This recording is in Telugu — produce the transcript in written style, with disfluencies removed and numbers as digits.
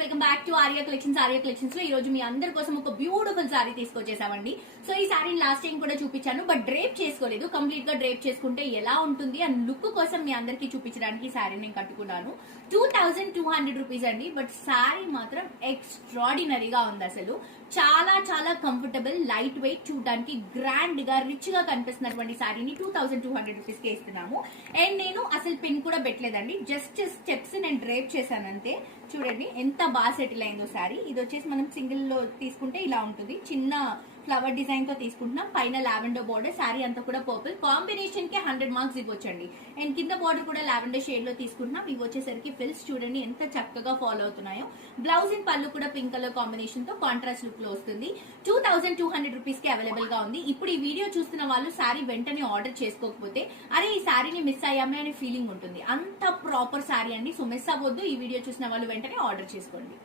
Welcome back to Arya collections లో ఈ రోజు మీ అందరి కోసం ఒక బ్యూటిఫుల్ సారీ తీసుకొచ్చేసామండి. సో ఈ సారీని లాస్ట్ టైం కూడా చూపించాను, బట్ డ్రేప్ చేసుకోలేదు. కంప్లీట్ గా డ్రేప్ చేసుకుంటే ఎలా ఉంటుంది అండ్ లుక్ కోసం మీ అందరికి చూపించడానికి సారీ నేను కట్టుకున్నాను. 2200 రూపీస్ అండి, బట్ సారీ మాత్రం ఎక్స్ట్రాడినరీగా ఉంది. అసలు చాలా చాలా కంఫర్టబుల్, లైట్ వెయిట్, చూడడానికి గ్రాండ్ గా రిచ్ గా కనిపిస్తున్నటువంటి సారీని 2200 రూపీస్ కి ఇస్తున్నాము. అండ్ నేను అసలు పిన్ కూడా పెట్టలేదండి, జస్ట్ స్టెప్స్ నేను డ్రేప్ చేశాను అంతే. చూడండి ఎంత బాగా సెటిల్ అయిందో సారీ. ఇది వచ్చేసి మనం సింగిల్ లో తీసుకుంటే ఇలా ఉంటుంది, చిన్న ఫ్లవర్ డిజైన్ తో తీసుకుంటున్నాం. పైన లావెండర్ బోర్డర్, సారీ అంతా కూడా పర్పుల్ కాంబినేషన్ కి 100 మార్క్స్ ఇవ్వచ్చండి. అండ్ కింద బోర్డర్ కూడా లావెండర్ షేడ్ లో తీసుకుంటున్నాం. ఇవి వచ్చేసరికి ఫ్రిల్స్ చూడండి ఎంత చక్కగా ఫాలో అవుతున్నాయో. బ్లౌజ్ ఇన్ పళ్ళు కూడా పింక్ కలర్ కాంబినేషన్ తో కాంట్రాస్ట్ లుక్ లో వస్తుంది. 2200 రూపీస్ కి అవైలబుల్ గా ఉంది. ఇప్పుడు ఈ వీడియో చూస్తున్న వాళ్ళు సారీ వెంటనే ఆర్డర్ చేసుకోకపోతే అరే ఈ సారీని మిస్ అయ్యామే అనే ఫీలింగ్ ఉంటుంది. అంత ప్రాపర్ సారీ అండి, సో మిస్ అవ్వద్దు. ఈ వీడియో చూసిన వాళ్ళు వెంటనే ఆర్డర్ చేసుకోండి.